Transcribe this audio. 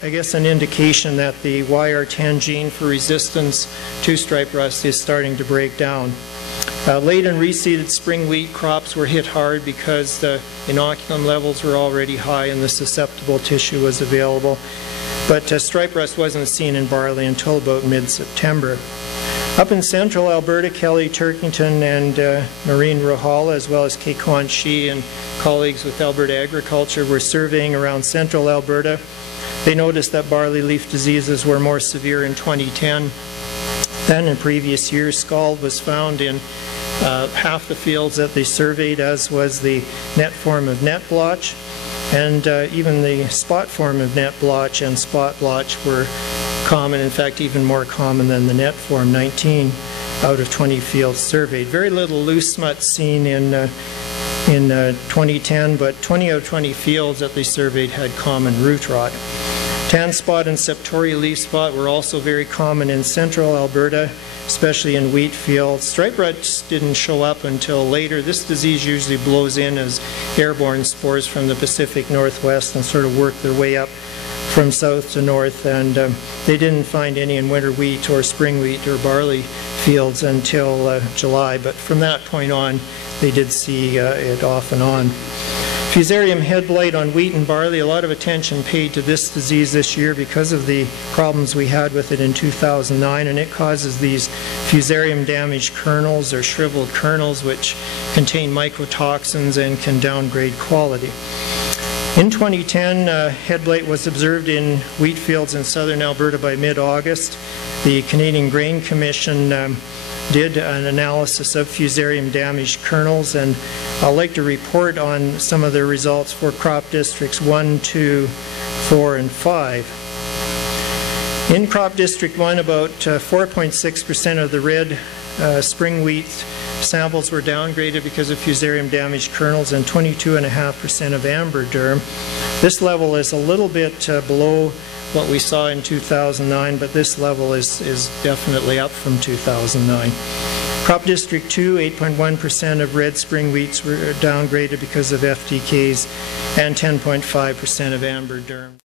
I guess an indication that the YR10 gene for resistance to stripe rust is starting to break down. Late and reseeded spring wheat crops were hit hard because the inoculum levels were already high and the susceptible tissue was available. But stripe rust wasn't seen in barley until about mid-September. Up in central Alberta, Kelly Turkington and Maureen Rohala, as well as Kay Kwan-Shi and colleagues with Alberta Agriculture, were surveying around central Alberta. They noticed that barley leaf diseases were more severe in 2010 than in previous years. Scald was found in half the fields that they surveyed, as was the net form of net blotch, and even the spot form of net blotch and spot blotch were common, in fact even more common than the net form, 19 out of 20 fields surveyed. Very little loose smut seen in 2010, but 20 out of 20 fields that they surveyed had common root rot. Tan spot and septoria leaf spot were also very common in central Alberta, especially in wheat fields. Stripe rust didn't show up until later. This disease usually blows in as airborne spores from the Pacific Northwest and sort of work their way up from south to north, and they didn't find any in winter wheat or spring wheat or barley fields until July, but from that point on they did see it off and on. Fusarium head blight on wheat and barley, a lot of attention paid to this disease this year because of the problems we had with it in 2009, and it causes these Fusarium damaged kernels or shriveled kernels which contain mycotoxins and can downgrade quality. In 2010, head blight was observed in wheat fields in southern Alberta by mid-August. The Canadian Grain Commission did an analysis of Fusarium damaged kernels, and I'd like to report on some of their results for crop districts 1, 2, 4, and 5. In crop district 1, about 4.6% of the red spring wheat samples were downgraded because of Fusarium damaged kernels, and 22.5% of amber durum. This level is a little bit below what we saw in 2009, but this level is definitely up from 2009. Crop district 2, 8.1% of red spring wheats were downgraded because of FDKs, and 10.5% of amber durum.